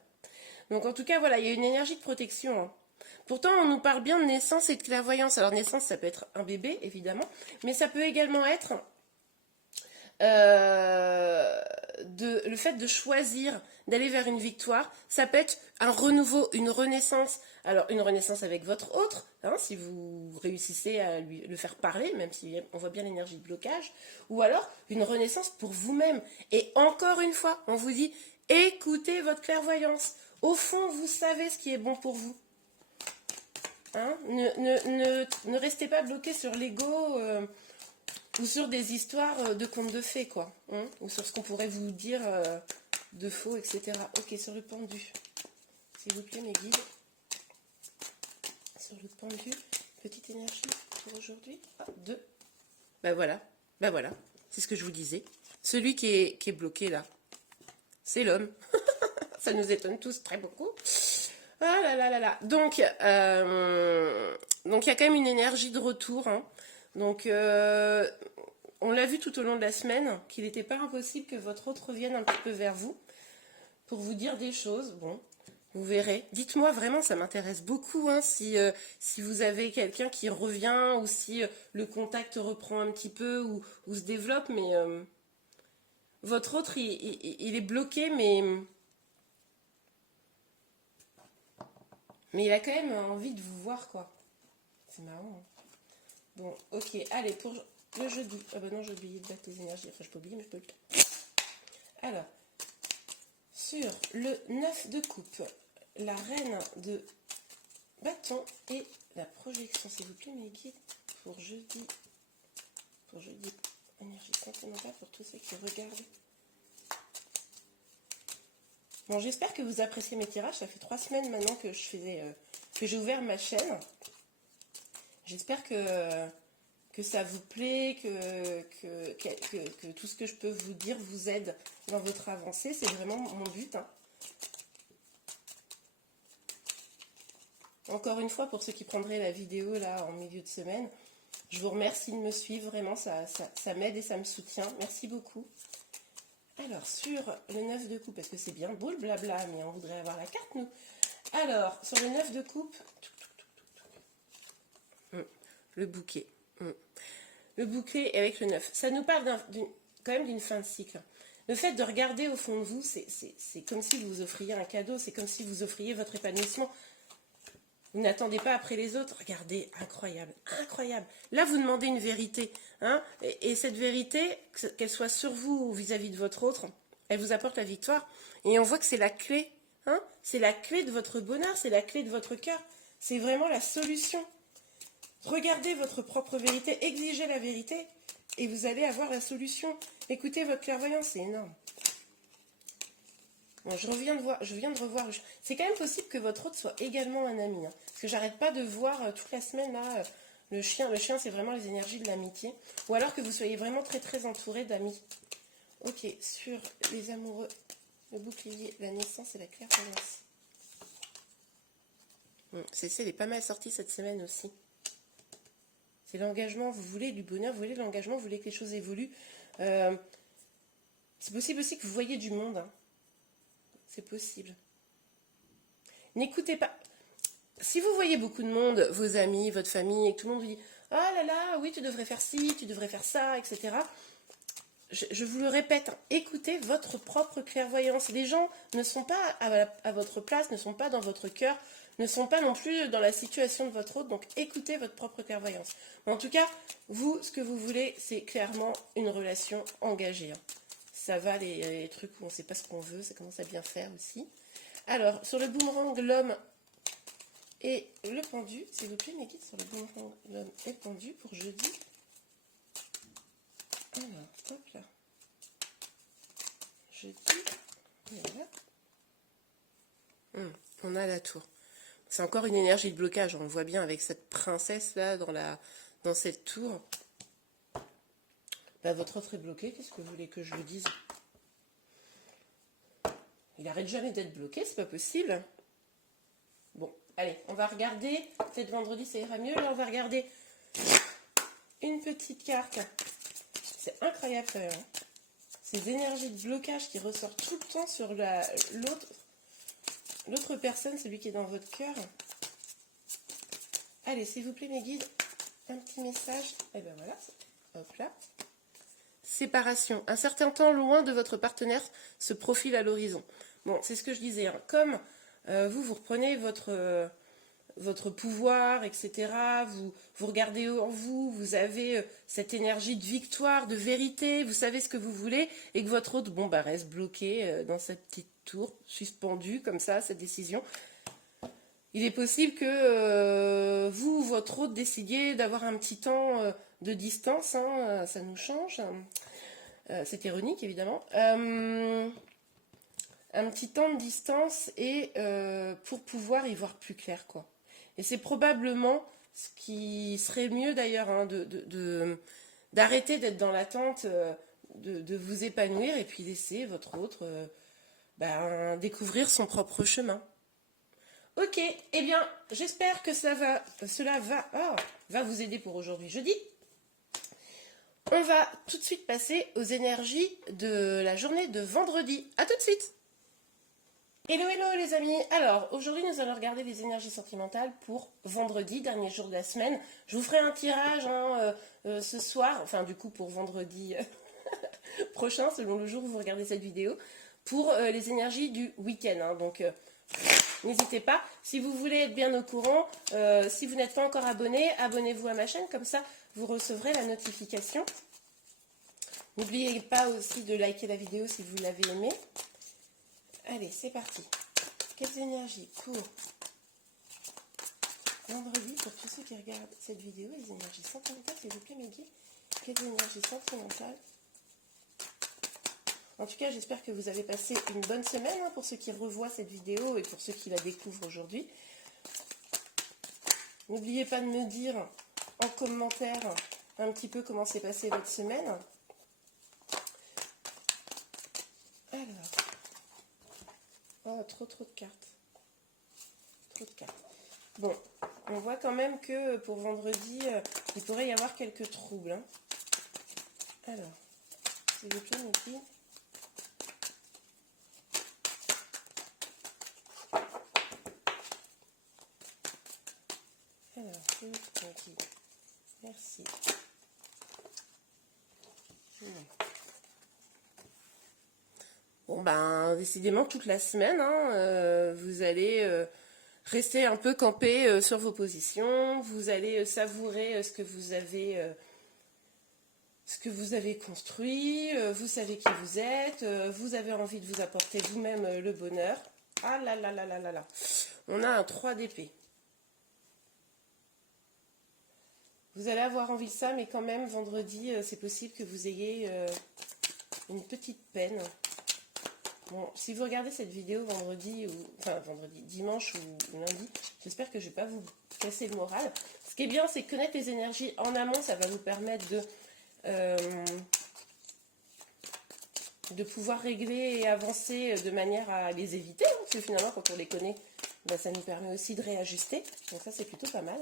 Donc, en tout cas, voilà, il y a une énergie de protection. Hein. Pourtant, on nous parle bien de naissance et de clairvoyance. Alors, naissance, ça peut être un bébé, évidemment, mais ça peut également être le fait de choisir d'aller vers une victoire, ça peut être un renouveau, une renaissance. Alors, une renaissance avec votre autre, hein, si vous réussissez à le faire parler, même si on voit bien l'énergie de blocage, ou alors une renaissance pour vous-même. Et encore une fois, on vous dit, écoutez votre clairvoyance. Au fond, vous savez ce qui est bon pour vous. Hein, ne restez pas bloqué sur l'ego ou sur des histoires de contes de fées, quoi. Hein, ou sur ce qu'on pourrait vous dire de faux, etc. Ok, sur le pendu. S'il vous plaît, mes guides. Sur le pendu, petite énergie pour aujourd'hui. Ah, 2. Ben voilà, ben voilà. C'est ce que je vous disais. Celui qui est bloqué là, c'est l'homme. Ça nous étonne tous très beaucoup. Ah là là là là. Donc, il y a quand même une énergie de retour. Hein. Donc, on l'a vu tout au long de la semaine qu'il n'était pas impossible que votre autre revienne un petit peu vers vous pour vous dire des choses. Bon, vous verrez. Dites-moi vraiment, ça m'intéresse beaucoup hein, si vous avez quelqu'un qui revient ou si le contact reprend un petit peu ou se développe. Mais votre autre, il est bloqué, mais il a quand même envie de vous voir, quoi. C'est marrant. Hein. Bon, ok, allez, pour le jeudi. Ah bah non, j'ai oublié de battre les énergies. Enfin, je peux oublier, mais je peux le faire. Alors, sur le 9 de coupe, la reine de bâton et la projection, s'il vous plaît, mes guides, pour jeudi. Pour jeudi, énergie sentimentale pour tous ceux qui regardent. Bon, j'espère que vous appréciez mes tirages. Ça fait 3 semaines maintenant que que j'ai ouvert ma chaîne. J'espère que ça vous plaît, que tout ce que je peux vous dire vous aide dans votre avancée. C'est vraiment mon but. Hein. Encore une fois, pour ceux qui prendraient la vidéo là en milieu de semaine, je vous remercie de me suivre. Vraiment, ça m'aide et ça me soutient. Merci beaucoup. Alors, sur le 9 de coupe, parce que c'est bien beau le blabla, mais on voudrait avoir la carte, nous. Alors, sur le 9 de coupe, le bouquet. Le bouquet avec le 9. Ça nous parle quand même d'une fin de cycle. Le fait de regarder au fond de vous, c'est comme si vous offriez un cadeau, c'est comme si vous offriez votre épanouissement. Vous n'attendez pas après les autres. Regardez, incroyable, incroyable. Là, vous demandez une vérité. Hein, et cette vérité, qu'elle soit sur vous ou vis-à-vis de votre autre, elle vous apporte la victoire. Et on voit que c'est la clé. Hein, c'est la clé de votre bonheur, c'est la clé de votre cœur. C'est vraiment la solution. Regardez votre propre vérité, exigez la vérité et vous allez avoir la solution. Écoutez votre clairvoyance, c'est énorme. Bon, je viens de revoir. C'est quand même possible que votre autre soit également un ami. Hein, parce que j'arrête pas de voir toute la semaine là le chien. Le chien, c'est vraiment les énergies de l'amitié. Ou alors que vous soyez vraiment très très entouré d'amis. Ok, sur les amoureux, le bouclier, la naissance et la clairvoyance. Elle est pas mal sortie cette semaine aussi. C'est l'engagement, vous voulez du bonheur, vous voulez de l'engagement, vous voulez que les choses évoluent. C'est possible aussi que vous voyez du monde. Hein. C'est possible. N'écoutez pas. Si vous voyez beaucoup de monde, vos amis, votre famille, et que tout le monde vous dit « Ah là là, oui, tu devrais faire ci, tu devrais faire ça, etc. » Je vous le répète, hein, écoutez votre propre clairvoyance. Les gens ne sont pas à votre place, ne sont pas dans votre cœur, ne sont pas non plus dans la situation de votre autre, donc écoutez votre propre clairvoyance. Mais en tout cas, vous, ce que vous voulez, c'est clairement une relation engagée. Hein. Ça va, les trucs où on ne sait pas ce qu'on veut, ça commence à bien faire aussi. Alors, sur le boomerang, l'homme et le pendu, s'il vous plaît, mes guides, sur le boomerang, l'homme et le pendu pour jeudi. Alors, hop là. Jeudi, voilà. On a la tour. C'est encore une énergie de blocage, on le voit bien avec cette princesse là dans cette tour. Bah, votre autre est bloqué, qu'est-ce que vous voulez que je vous dise? Il arrête jamais d'être bloqué, c'est pas possible. Bon, allez, on va regarder. Peut-être vendredi ça ira mieux. Là, on va regarder une petite carte. C'est incroyable quand même. Hein. Ces énergies de blocage qui ressortent tout le temps sur l'autre personne, celui qui est dans votre cœur. Allez, s'il vous plaît, mes guides, un petit message. Et ben voilà, hop là. séparation. Un certain temps loin de votre partenaire se profile à l'horizon. Bon, c'est ce que je disais. Hein. Comme vous reprenez votre pouvoir, etc. Vous regardez en vous, vous avez cette énergie de victoire, de vérité, vous savez ce que vous voulez, et que votre autre, bon, bah, reste bloqué dans sa petite tour, suspendu comme ça, cette décision. Il est possible que vous, votre autre, décidiez d'avoir un petit temps de distance, hein, ça nous change. C'est ironique, évidemment. Un petit temps de distance et pour pouvoir y voir plus clair, quoi. Et c'est probablement ce qui serait mieux d'ailleurs, hein, d'arrêter d'être dans l'attente, de vous épanouir et puis laisser votre autre découvrir son propre chemin. Ok, eh bien, j'espère que cela va vous aider pour aujourd'hui jeudi. On va tout de suite passer aux énergies de la journée de vendredi. À tout de suite. Hello, hello les amis. Alors, aujourd'hui, nous allons regarder les énergies sentimentales pour vendredi, dernier jour de la semaine. Je vous ferai un tirage ce soir, enfin du coup pour vendredi prochain, selon le jour où vous regardez cette vidéo, pour les énergies du week-end. Hein. Donc, n'hésitez pas. Si vous voulez être bien au courant, si vous n'êtes pas encore abonné, abonnez-vous à ma chaîne, comme ça vous recevrez la notification. N'oubliez pas aussi de liker la vidéo si vous l'avez aimée. Allez, c'est parti. Quelles énergies pour vendredi, pour tous ceux qui regardent cette vidéo, les énergies sentimentales, s'il vous plaît, Maggie. Quelles énergies sentimentales? En tout cas, j'espère que vous avez passé une bonne semaine, hein, pour ceux qui revoient cette vidéo et pour ceux qui la découvrent aujourd'hui. N'oubliez pas de me dire en commentaire un petit peu comment s'est passée votre semaine. Alors... Oh, trop de cartes. Trop de cartes. Bon, on voit quand même que pour vendredi, il pourrait y avoir quelques troubles. Hein. Alors, s'il vous plaît, Niki. Alors, s'il vous plaît, Niki. Merci. Bon, ben, décidément, toute la semaine, hein, vous allez rester un peu campé sur vos positions. Vous allez savourer ce que vous avez construit. Vous savez qui vous êtes. Vous avez envie de vous apporter vous-même le bonheur. Ah là là là là là là. On a un 3 d'épée. Vous allez avoir envie de ça, mais quand même, vendredi, c'est possible que vous ayez une petite peine. Bon, si vous regardez cette vidéo dimanche ou lundi, j'espère que je ne vais pas vous casser le moral. Ce qui est bien, c'est que connaître les énergies en amont, ça va vous permettre de pouvoir régler et avancer de manière à les éviter. Hein, parce que finalement, quand on les connaît, ben, ça nous permet aussi de réajuster. Donc ça, c'est plutôt pas mal.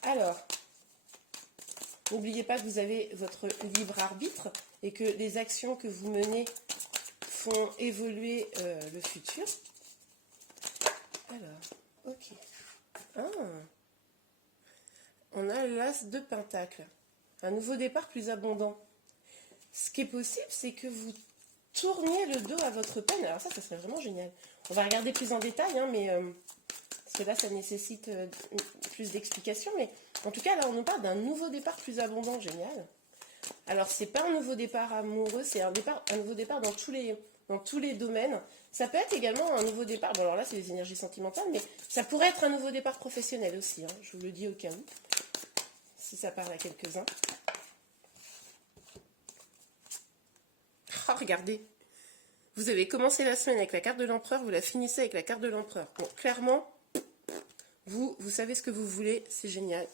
Alors, n'oubliez pas que vous avez votre libre arbitre et que les actions que vous menez font évoluer le futur. Alors, ok. Ah, on a l'as de pentacle. Un nouveau départ plus abondant. Ce qui est possible, c'est que vous tourniez le dos à votre peine. Alors ça serait vraiment génial. On va regarder plus en détail, hein, mais parce que là, ça nécessite plus d'explications. Mais en tout cas, là, on nous parle d'un nouveau départ plus abondant. Génial. Alors, c'est pas un nouveau départ amoureux, c'est un nouveau départ dans tous les domaines. Ça peut être également un nouveau départ. Bon, alors là, c'est les énergies sentimentales, mais ça pourrait être un nouveau départ professionnel aussi. Hein, je vous le dis au cas où, si ça parle à quelques-uns. Oh, regardez. Vous avez commencé la semaine avec la carte de l'empereur, vous la finissez avec la carte de l'empereur. Bon, clairement, vous savez ce que vous voulez, c'est génial.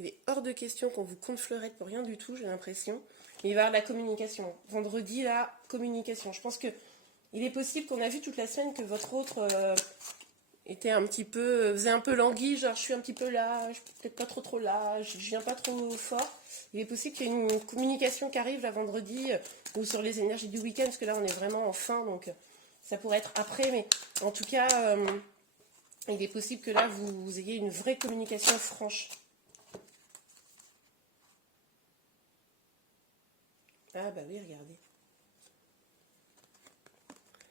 Il est hors de question qu'on vous compte fleurette pour rien du tout, j'ai l'impression. Mais il va y avoir de la communication. Vendredi, là, communication. Je pense que il est possible qu'on a vu toute la semaine que votre autre était un petit peu, faisait un peu languille, genre je suis un petit peu là, je suis peut-être pas trop là, je viens pas trop fort. Il est possible qu'il y ait une communication qui arrive là vendredi ou sur les énergies du week-end, parce que là on est vraiment en fin, donc ça pourrait être après, mais en tout cas, il est possible que là vous ayez une vraie communication franche. Ah bah oui, regardez.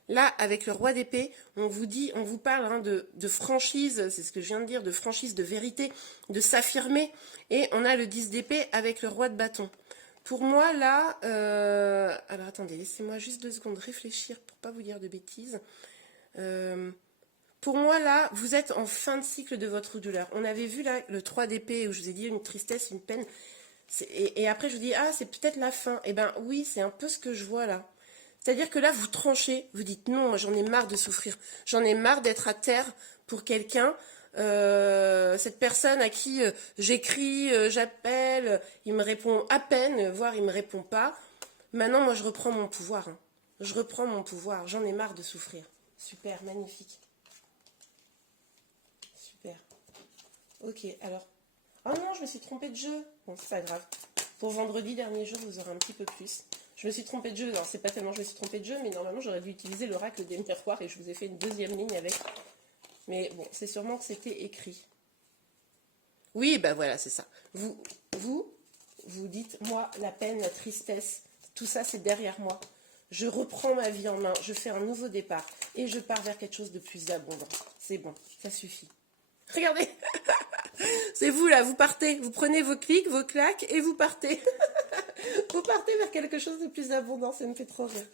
Là, avec le roi d'épée, on vous parle hein, de franchise, c'est ce que je viens de dire, de franchise, de vérité, de s'affirmer. Et on a le 10 d'épée avec le roi de bâton. Pour moi, là, alors attendez, laissez-moi juste 2 secondes réfléchir pour pas vous dire de bêtises. Pour moi, là, vous êtes en fin de cycle de votre douleur. On avait vu là le 3 d'épée où je vous ai dit une tristesse, une peine. Et après, je vous dis, ah, c'est peut-être la fin. Eh bien, oui, c'est un peu ce que je vois là. C'est-à-dire que là, vous tranchez, vous dites non, moi j'en ai marre de souffrir, j'en ai marre d'être à terre pour quelqu'un, cette personne à qui j'écris, j'appelle, il me répond à peine, voire il me répond pas. Maintenant, moi je reprends mon pouvoir. Hein. Je reprends mon pouvoir, j'en ai marre de souffrir. Super, magnifique. Super. Ok, alors. Oh non, je me suis trompée de jeu. Bon, c'est pas grave. Pour vendredi, dernier jour, vous aurez un petit peu plus. Je me suis trompée de jeu. Alors, c'est pas tellement je me suis trompée de jeu, mais normalement, j'aurais dû utiliser l'oracle des miroirs et je vous ai fait une 2e ligne avec. Mais bon, c'est sûrement que c'était écrit. Oui, ben voilà, c'est ça. Vous dites, moi, la peine, la tristesse, tout ça, c'est derrière moi. Je reprends ma vie en main, je fais un nouveau départ et je pars vers quelque chose de plus abondant. C'est bon, ça suffit. Regardez, c'est vous là, vous partez, vous prenez vos clics, vos claques et vous partez. Vous partez vers quelque chose de plus abondant, ça me fait trop rire.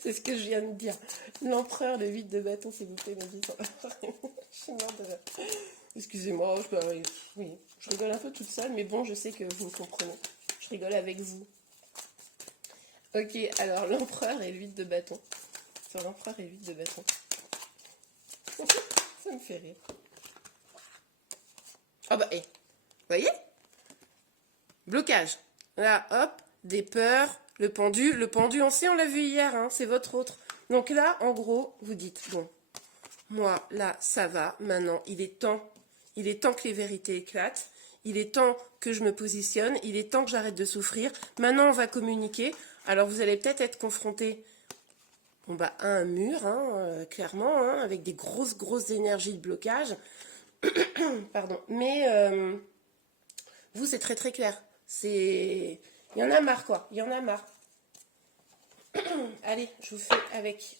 C'est ce que je viens de dire. L'empereur, le 8 de bâton, s'il vous plaît, me dit ça. Je suis morte de rire. Excusez-moi, oui, je rigole un peu toute seule, mais bon, je sais que vous me comprenez. Je rigole avec vous. Ok, alors l'empereur et le 8 de bâton. Sur l'empereur et le 8 de bâton. Ça me fait rire. Ah bah, vous voyez? Blocage. Là, hop, des peurs, le pendu, on sait, on l'a vu hier, hein, c'est votre autre. Donc là, en gros, vous dites, bon, moi, là, ça va, maintenant, il est temps que les vérités éclatent, il est temps que je me positionne, il est temps que j'arrête de souffrir, maintenant on va communiquer. Alors vous allez peut-être être confronté bon, bah, à un mur, hein, clairement, hein, avec des grosses énergies de blocage. Pardon, mais vous, c'est très clair. Il y en a marre, quoi. Il y en a marre. Allez, je vous fais avec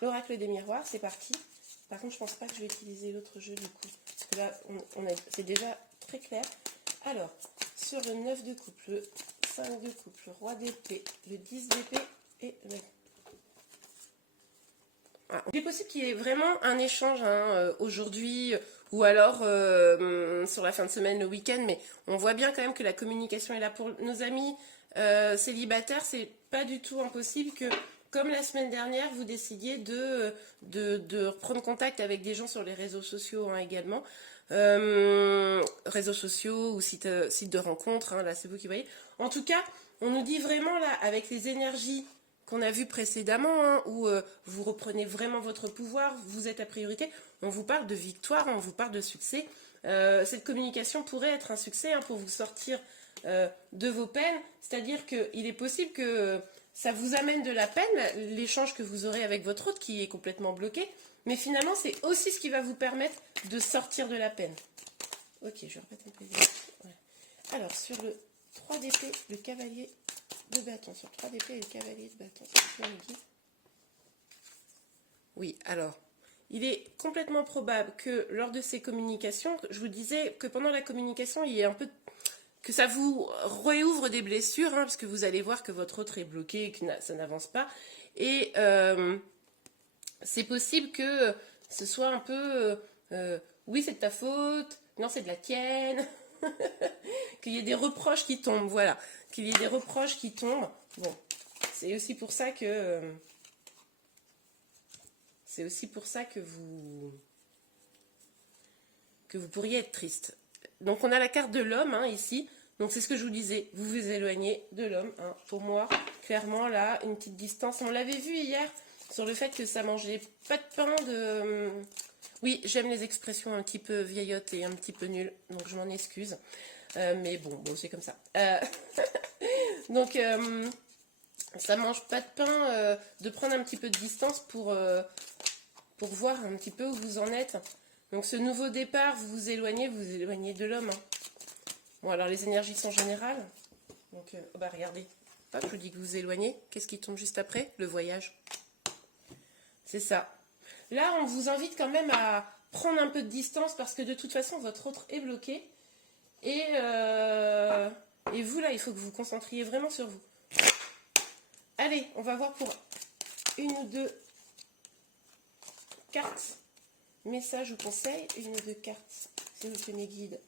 l'oracle des miroirs. C'est parti. Par contre, je pense pas que je vais utiliser l'autre jeu, du coup. Parce que là, c'est déjà très clair. Alors, sur le 9 de coupe, le 5 de coupe, le roi d'épée, le 10 d'épée et le... Ah, il est possible qu'il y ait vraiment un échange hein, aujourd'hui ou alors sur la fin de semaine, le week-end, mais on voit bien quand même que la communication est là pour nos amis célibataires. C'est pas du tout impossible que, comme la semaine dernière, vous décidiez de reprendre contact avec des gens sur les réseaux sociaux hein, également. Réseaux sociaux ou sites de rencontres, hein, là c'est vous qui voyez. En tout cas, on nous dit vraiment là, avec les énergies qu'on a vu précédemment, hein, où vous reprenez vraiment votre pouvoir, vous êtes la priorité, on vous parle de victoire, on vous parle de succès. Cette communication pourrait être un succès hein, pour vous sortir de vos peines, c'est-à-dire qu'il est possible que ça vous amène de la peine, l'échange que vous aurez avec votre hôte qui est complètement bloqué, mais finalement c'est aussi ce qui va vous permettre de sortir de la peine. Ok, je vais remettre un peu. Ouais. Alors, sur le 3 d'épée, le cavalier de bâton. Sur 3 d'épée et le cavalier de bâton. Oui, alors, il est complètement probable que lors de ces communications, je vous disais que pendant la communication, il y a un peu... que ça vous réouvre des blessures, hein, parce que vous allez voir que votre autre est bloqué et que ça n'avance pas. Et c'est possible que ce soit un peu... oui, c'est de ta faute, non, c'est de la tienne... qu'il y ait des reproches qui tombent, voilà. Qu'il y ait des reproches qui tombent. Bon, c'est aussi pour ça que... c'est aussi pour ça que vous pourriez être triste. Donc on a la carte de l'homme hein, ici. Donc c'est ce que je vous disais. Vous vous éloignez de l'homme. Hein. Pour moi, clairement, là, une petite distance. On l'avait vu hier sur le fait que ça mangeait pas de pain de... Oui, j'aime les expressions un petit peu vieillottes et un petit peu nulles. Donc je m'en excuse. Mais bon, c'est comme ça. Donc, ça mange pas de pain de prendre un petit peu de distance pour voir un petit peu où vous en êtes. Donc, ce nouveau départ, vous vous éloignez de l'homme. Hein. Bon, alors les énergies sont générales. Donc, bah regardez, hop, je vous dis que vous éloignez. Qu'est-ce qui tombe juste après? Le voyage. C'est ça. Là, on vous invite quand même à prendre un peu de distance parce que de toute façon, votre autre est bloqué. Et vous, là, il faut que vous vous concentriez vraiment sur vous. Allez, on va voir pour une ou deux cartes. Messages ou conseils, une ou deux cartes. C'est vous que mes guides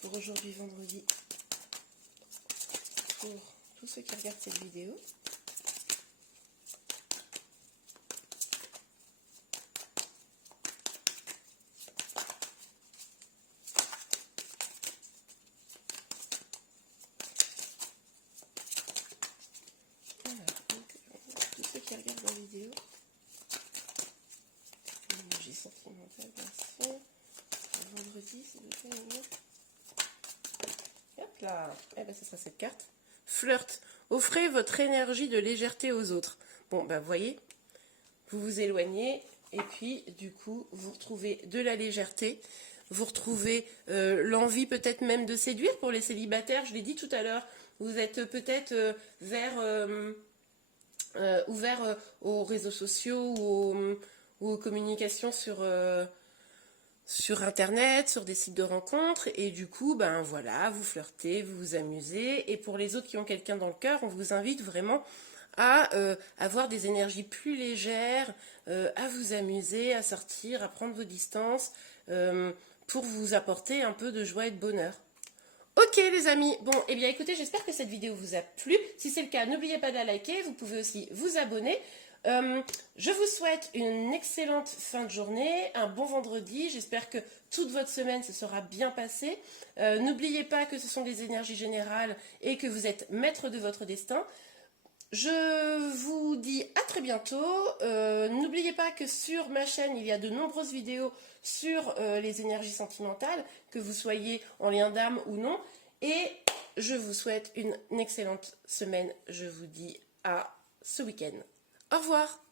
pour aujourd'hui, vendredi. Pour tous ceux qui regardent cette vidéo. Tous ceux qui regardent la vidéo. L'énergie sentimentale, bien sûr. Vendredi, s'il vous plaît. Hop là. Eh ben, ce sera cette carte. Flirt. Offrez votre énergie de légèreté aux autres. Bon, ben, vous voyez, vous vous éloignez et puis, du coup, vous retrouvez de la légèreté. Vous retrouvez l'envie peut-être même de séduire pour les célibataires. Je l'ai dit tout à l'heure. Vous êtes peut-être ouvert aux réseaux sociaux ou aux communications sur Internet, sur des sites de rencontres. Et du coup, ben voilà, vous flirtez, vous vous amusez. Et pour les autres qui ont quelqu'un dans le cœur, on vous invite vraiment à avoir des énergies plus légères, à vous amuser, à sortir, à prendre vos distances, pour vous apporter un peu de joie et de bonheur. Ok les amis, bon, eh bien écoutez, j'espère que cette vidéo vous a plu. Si c'est le cas, n'oubliez pas de la liker, vous pouvez aussi vous abonner. Je vous souhaite une excellente fin de journée, un bon vendredi. J'espère que toute votre semaine se sera bien passée. N'oubliez pas que ce sont des énergies générales et que vous êtes maître de votre destin. Je vous dis à très bientôt. N'oubliez pas que sur ma chaîne, il y a de nombreuses vidéos sur les énergies sentimentales, que vous soyez en lien d'âme ou non. Et je vous souhaite une excellente semaine. Je vous dis à ce week-end. Au revoir.